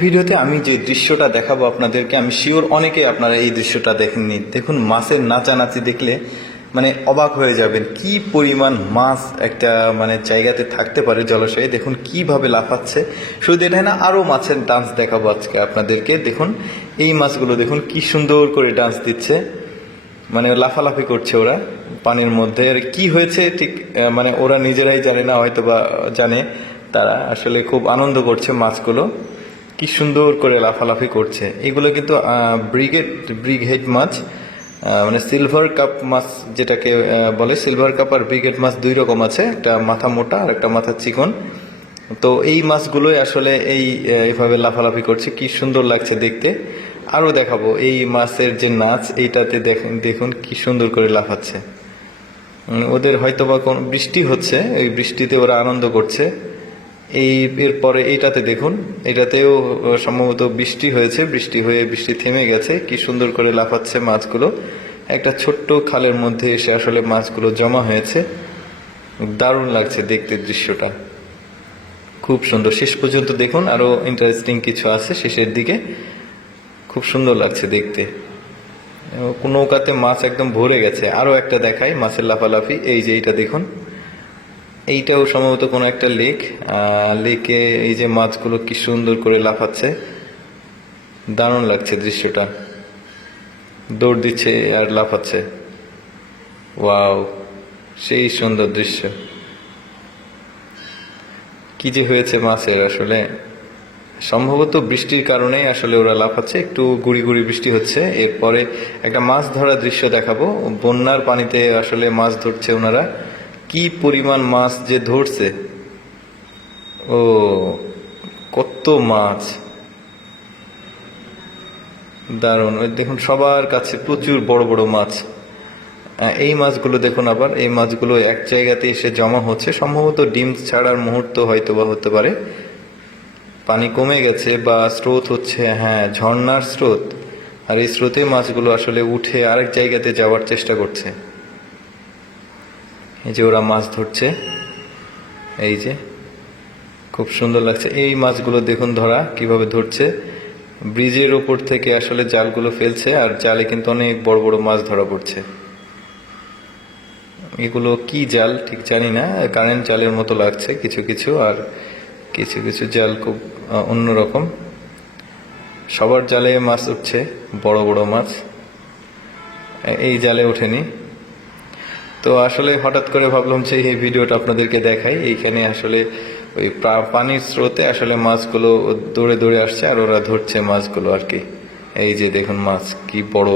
ভিডিওতে আমি যে দৃশ্যটা দেখাবো আপনাদেরকে, আমি শিওর অনেকেই আপনারা এই দৃশ্যটা দেখেননি। দেখুন মাছের নাচানাচি দেখলে মানে অবাক হয়ে যাবেন, কি পরিমাণ মাছ একটা মানে জায়গাতে থাকতে পারে জলাশয়ে। দেখুন কিভাবে লাফাচ্ছে। শুধু এটাই না, আরও মাছের ডান্স দেখাবো আজকে আপনাদেরকে। দেখুন এই মাছগুলো দেখুন কি সুন্দর করে ডান্স দিচ্ছে, মানে লাফালাফি করছে ওরা পানির মধ্যে। আর কি হয়েছে ঠিক মানে ওরা নিজেরাই জানে না, হয়তো বা জানে। তারা আসলে খুব আনন্দ করছে মাছগুলো, কি সুন্দর করে লাফালাফি করছে। এগুলো কিন্তু ব্রিগহেড মাছ, মানে সিলভার কাপ মাছ যেটাকে বলে। সিলভার কাপ আর ব্রিগেড মাছ দুই রকম আছে, একটা মাথা মোটা আর একটা মাথা চিকন। তো এই মাছগুলোই আসলে এইভাবে লাফালাফি করছে, কি সুন্দর লাগছে দেখতে। আরও দেখাবো এই মাছের যে নাচ, এইটাতে দেখুন কি সুন্দর করে লাফাচ্ছে। ওদের হয়তোবা কোনো বৃষ্টি হচ্ছে, এই বৃষ্টিতে ওরা আনন্দ করছে। এরপরে এইটাতে দেখুন, এটাতেও সম্ভবত বৃষ্টি হয়েছে, বৃষ্টি হয়ে বৃষ্টি থেমে গেছে। কি সুন্দর করে লাফাচ্ছে মাছগুলো। একটা ছোট্ট খালের মধ্যে এসে আসলে মাছগুলো জমা হয়েছে। দারুণ লাগছে দেখতে দৃশ্যটা, খুব সুন্দর। শেষ পর্যন্ত দেখুন, আরো ইন্টারেস্টিং কিছু আছে শেষের দিকে। খুব সুন্দর লাগছে দেখতে। নৌকাতে মাছ একদম ভরে গেছে। আরো একটা দেখাই মাছের লাফালাফি। এই যে এইটা দেখুন, এইটাও সম্ভবত কোনো একটা লেক। লেকে এই যে মাছগুলো কি সুন্দর করে লাফাচ্ছে, দারুণ লাগছে দৃশ্যটা। দৌড় দিচ্ছে আর লাফাচ্ছে। ওয়াও, সেই সুন্দর দৃশ্য। কি যে হয়েছে মাছের, আসলে সম্ভবত বৃষ্টির কারণেই আসলে ওরা লাফাচ্ছে। একটু গুড়ি গুড়ি বৃষ্টি হচ্ছে। এরপরে একটা মাছ ধরার দৃশ্য দেখাবো। বন্যার পানিতে আসলে মাছ ধরছে ওনারা। কি পরিমাণ মাছ যে ধরছে, ও কত মাছ, দারুণ। দেখুন সবার কাছে প্রচুর বড় বড় মাছ। এই মাছগুলো দেখুন, আবার এই মাছগুলো এক জায়গাতে এসে জমা হচ্ছে। সম্ভবত ডিম ছাড়ার মুহূর্ত হয়তো বা হতে পারে। পানি কমে গেছে বা স্রোত হচ্ছে, হ্যাঁ ঝর্ণার স্রোত। আর এই স্রোতে মাছগুলো আসলে উঠে আরেক জায়গাতে যাওয়ার চেষ্টা করছে। এই যে ওরা মাছ ধরছে, এই যে খুব সুন্দর লাগছে। এই মাছগুলো দেখুন ধরা কিভাবে ধরছে। ব্রিজের ওপর থেকে আসলে জালগুলো ফেলছে, আর জালে কিন্তু অনেক বড় বড় মাছ ধরা পড়ছে। এগুলো কি জাল ঠিক জানি না, কারেন্ট জালের মতো লাগছে কিছু কিছু, আর কিছু কিছু জাল খুব অন্যরকম। সবার জালে মাছ উঠছে, বড় বড় মাছ। এই জালে ওঠেনি। তো আসলে হঠাৎ করে ভাবলাম যে এই ভিডিওটা আপনাদেরকে দেখাই। এইখানে আসলে ওই পানির স্রোতে আসলে মাছগুলো দৌড়ে দৌড়ে আসছে, আর ওরা ধরছে মাছগুলো আর কি। এই যে দেখুন মাছ কি বড়।